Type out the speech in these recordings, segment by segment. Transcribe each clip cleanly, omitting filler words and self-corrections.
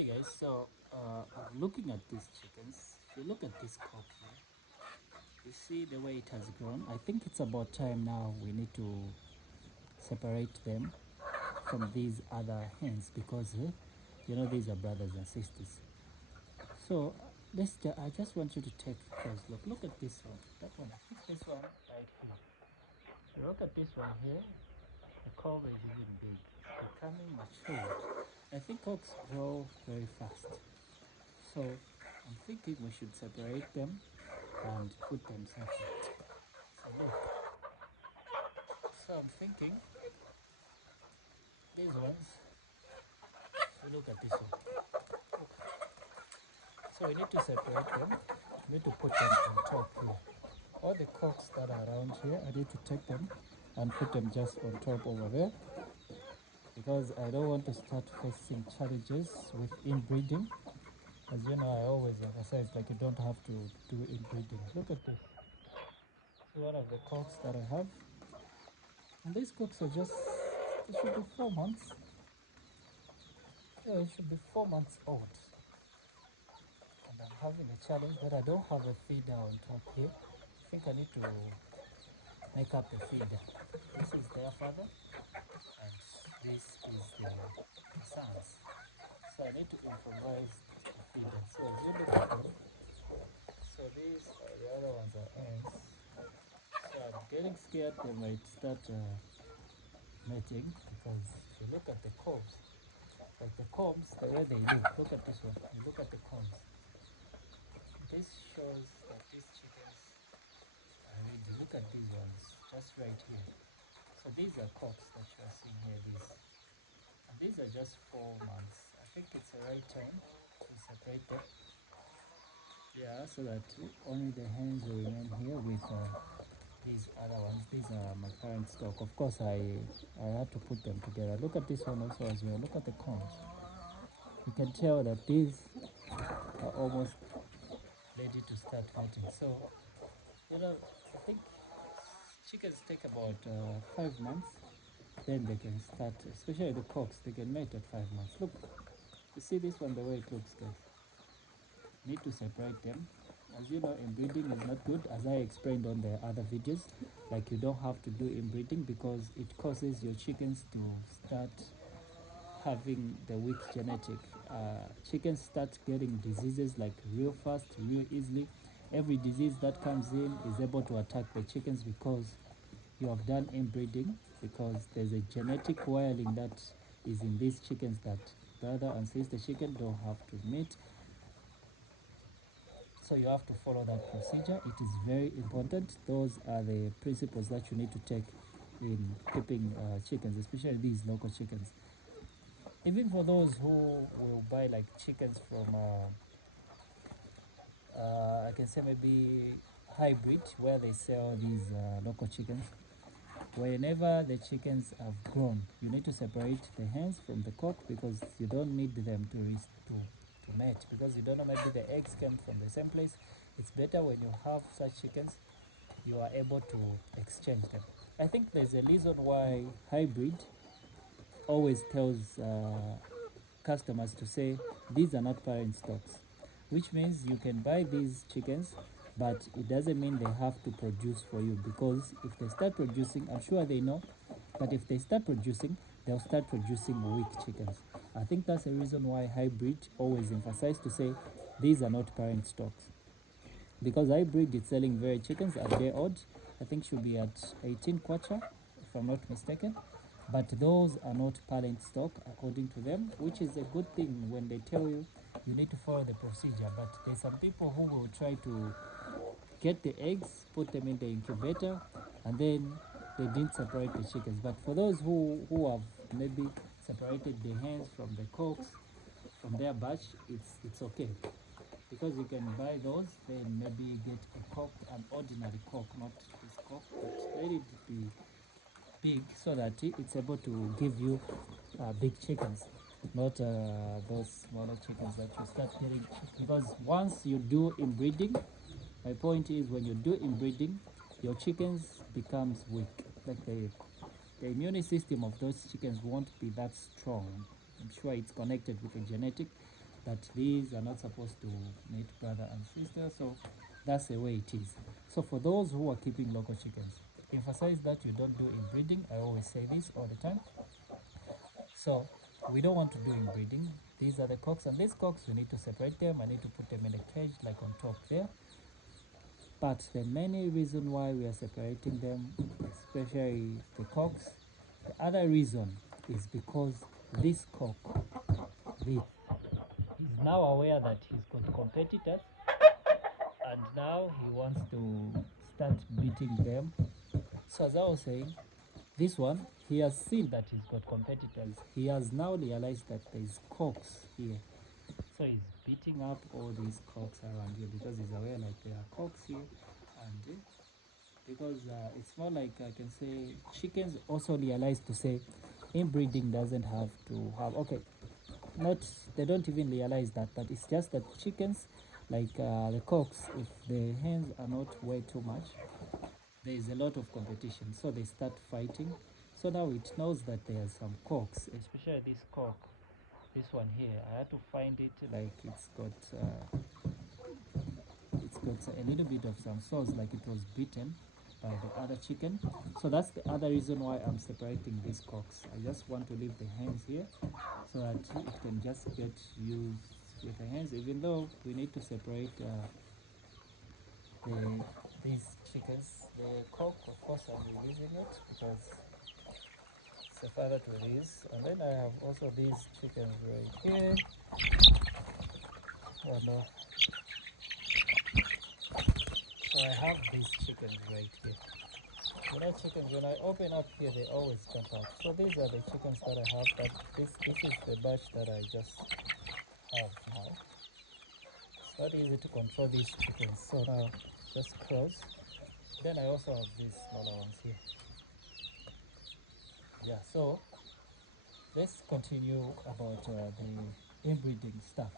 Hey guys, so looking at these chickens, if you look at this cock here, you see the way it has grown. I think it's about time now we need to separate them from these other hens because you know these are brothers and sisters. So I just want you to take a close look. Look at this one, that one. I think this one right here. Look at this one here. The cow is even big, becoming mature. I think cocks grow very fast. So I'm thinking we should separate them and put them separate. So I'm thinking these ones, look at this one. So we need to separate them. We need to put them on top here. All the cocks that are around here, I need to take them and put them just on top over there because I don't want to start facing challenges with inbreeding. As you know, I always emphasize like you don't have to do inbreeding. Look at this. This is one of the cocks that I have. And these cocks are just, it should be 4 months. Yeah, it should be 4 months old. And I'm having a challenge that I don't have a feeder on top here. I think I need to make up a feeder. This is their father, and this is the sons. So I need to improvise a feeder. So as you look at them, so these are the other ones are ants. So I'm getting scared they might start mating because if you look at the combs, like the combs, the way they look at this one, and look at the combs. This shows that these chickens are ready. Look at these ones, just right here. So these are cocks that you are seeing here, and these are just 4 months. I think it's the right time to separate them. Yeah, so that only the hens will remain here with these other ones. These are my parent stock. Of course, I had to put them together. Look at this one also as well. Look at the combs. You can tell that these are almost ready to start mating. So, you know, I think chickens take about 5 months. Then they can start, especially the cocks, they can mate at 5 months. Look, you see this one, the way it looks, guys. Need to separate them. As you know, inbreeding is not good, as I explained on the other videos. Like you don't have to do inbreeding because it causes your chickens to start having the weak genetic. Chickens start getting diseases like real fast, real easily. Every disease that comes in is able to attack the chickens because you have done inbreeding, because there's a genetic wiring that is in these chickens that brother and sister chicken don't have to meet. So you have to follow that procedure. It is very important. Those are the principles that you need to take in keeping chickens, especially these local chickens. Even for those who will buy like chickens from I can say maybe hybrid, where they sell these local chickens. Whenever the chickens have grown, you need to separate the hens from the cock because you don't need them to mate, because you don't know, maybe the eggs came from the same place. It's better when you have such chickens, you are able to exchange them. I think there's a reason why hybrid always tells customers to say these are not parent stocks, which means you can buy these chickens, but it doesn't mean they have to produce for you, because if they start producing, I'm sure they know, but if they start producing, they'll start producing weak chickens. I think that's the reason why hybrid always emphasize to say these are not parent stocks, because hybrid is selling very chickens at day old. I think should be at 18 kwacha if I'm not mistaken, but those are not parent stock according to them, which is a good thing when they tell you you need to follow the procedure. But there's some people who will try to get the eggs, put them in the incubator, and then they didn't separate the chickens. But for those who have maybe separated the hens from the cocks from their batch, it's okay, because you can buy those, then maybe get a cock, an ordinary cock, not this cock, but let it be big so that it's able to give you big chickens, not those smaller chickens that you start getting. Because once you do inbreeding, my point is, when you do inbreeding, your chickens becomes weak. Like the immune system of those chickens won't be that strong. I'm sure it's connected with the genetic. that these are not supposed to mate brother and sister. So that's the way it is. So for those who are keeping local chickens, emphasize that you don't do inbreeding. I always say this all the time. So we don't want to do inbreeding. These are the cocks, and these cocks we need to separate them. I need to put them in a cage like on top there. But the main reason why we are separating them, especially the cocks, the other reason is because this cock, this, is now aware that he's got competitors, and now he wants to start beating them. So as I was saying, this one, he has seen that he's got competitors. He has now realized that there's cocks here. So he's beating up all these cocks around here because he's aware like there are cocks here. And because it's more like I can say chickens also realize to say inbreeding doesn't have to have, okay, not, they don't even realize that, but it's just that chickens, like the cocks, if the hens are not way too much, there is a lot of competition, so they start fighting. So now it knows that there are some cocks, especially this cock, this one here. I had to find it, like it's got a little bit of some sores, like it was bitten by the other chicken. So that's the other reason why I'm separating these cocks. I just want to leave the hens here so that it can just get used with the hens, even though we need to separate these chickens. The cock, of course, I'm releasing it because it's a father to release. And then I have also these chickens right here. Oh no. So I have these chickens right here. You know, chickens, when I open up here, they always jump out. So these are the chickens that I have. But this is the batch that I just have now. It's not easy to control these chickens. So now, just close. Then I also have these smaller ones here. Yeah, so let's continue about the inbreeding stuff.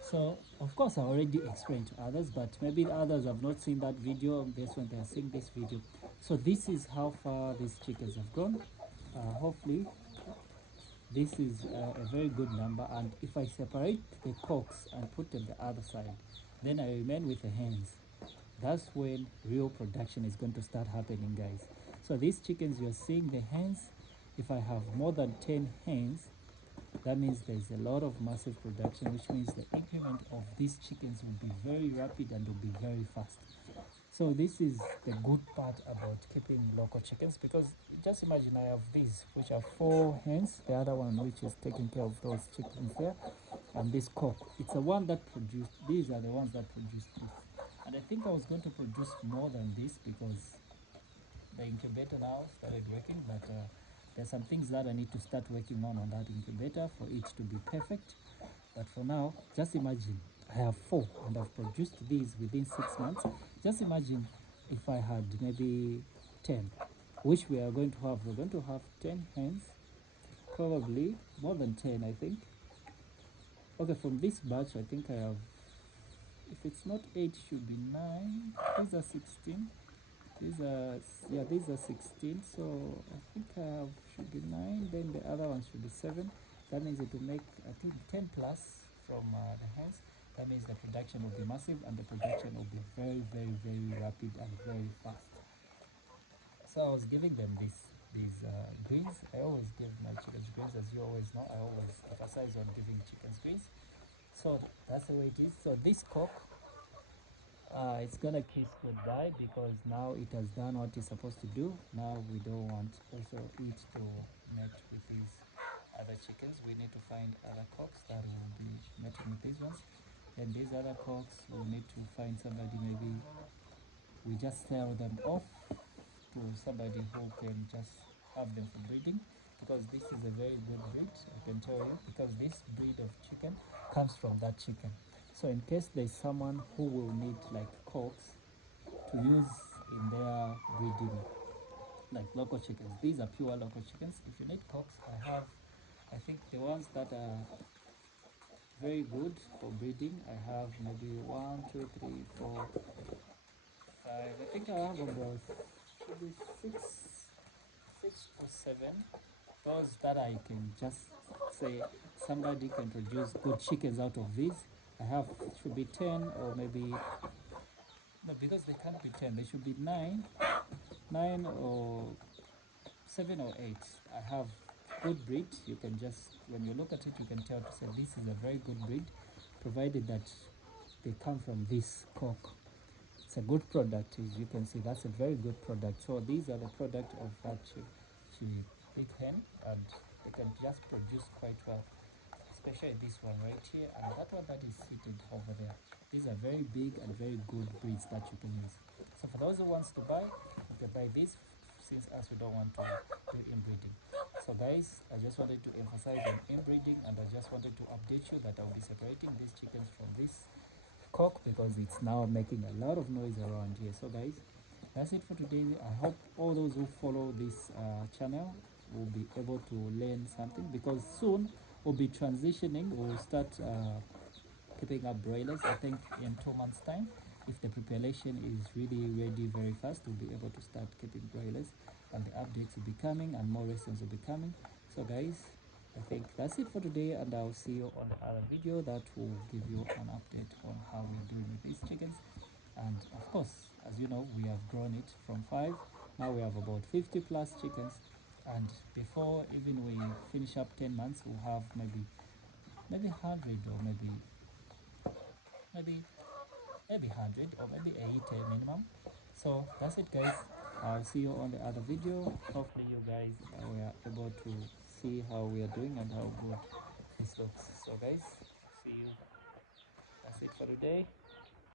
So of course I already explained to others, but maybe others have not seen that video. That's when they are seeing this video. So this is how far these chickens have grown. Hopefully this is a very good number, and if I separate the cocks and put them the other side, then I remain with the hens. That's when real production is going to start happening, guys. So these chickens you're seeing, the hens, if I have more than 10 hens, that means there's a lot of massive production, which means the increment of these chickens will be very rapid and will be very fast. So this is the good part about keeping local chickens, because just imagine I have these, which are 4 hens, the other one which is taking care of those chickens there, and this cock. It's the one that produced, these are the ones that produced this. And I think I was going to produce more than this because the incubator now started working, but there's some things that I need to start working on that incubator for it to be perfect. But for now, just imagine I have 4 and I've produced these within 6 months. Just imagine if I had maybe 10, which we are going to have. We're going to have 10 hens, probably more than 10, I think. Okay, from this batch, I think I have, if it's not 8, it should be 9. These are 16. These are, yeah, these are 16. So I think I have, should be 9. Then the other one should be 7. That means it will make, I think, 10 plus from the hens. That means the production will be massive, and the production will be very, very, very rapid and very fast. So I was giving them these greens. I always give my chickens greens, as you always know. I always emphasize on giving chickens greens. So that's the way it is. So this cock, it's gonna kiss goodbye because now it has done what it's supposed to do. Now we don't want also it to mate with these other chickens. We need to find other cocks that will be mating with these ones. And these other cocks, we need to find somebody, maybe we just sell them off to somebody who can just have them for breeding, because this is a very good breed, I can tell you, because this breed of chicken comes from that chicken. So in case there's someone who will need like cocks to use in their breeding, like local chickens, these are pure local chickens. If you need cocks, I think the ones that are very good for breeding, I have maybe 1, 2, 3, 4, 5. I think I have about maybe 6 or 7. Those that I can just say somebody can produce good chickens out of these. I have should be 10 or maybe no, because they can't be 10, they should be 9 or 7 or 8. I have good breed. You can just, when you look at it, you can tell to say this is a very good breed, provided that they come from this cock. It's a good product. As you can see, that's a very good product. So these are the product of that big hen, and they can just produce quite well, especially this one right here and that one that is seated over there. These are very big and very good breeds that you can use. So for those who wants to buy, you can buy this, since as we don't want to do inbreeding. So guys, I just wanted to emphasize on inbreeding, and I just wanted to update you that I'll be separating these chickens from this cock because it's now making a lot of noise around here. So guys, that's it for today. I hope all those who follow this channel will be able to learn something, because soon we'll be transitioning. We'll start keeping up broilers. I think in 2 months time, if the population is really ready very fast, we'll be able to start keeping broilers, and the updates will be coming and more lessons will be coming. So guys, I think that's it for today, and I'll see you on the other video that will give you an update on how we're doing with these chickens. And of course, as you know, we have grown it from 5, now we have about 50 plus chickens, and before even we finish up 10 months, we'll have maybe 100, or maybe 100, or maybe 80 minimum. So that's it guys, I'll see you on the other video. Hopefully you guys were able to see how we are doing and how good this looks. So guys, see you. That's it for today.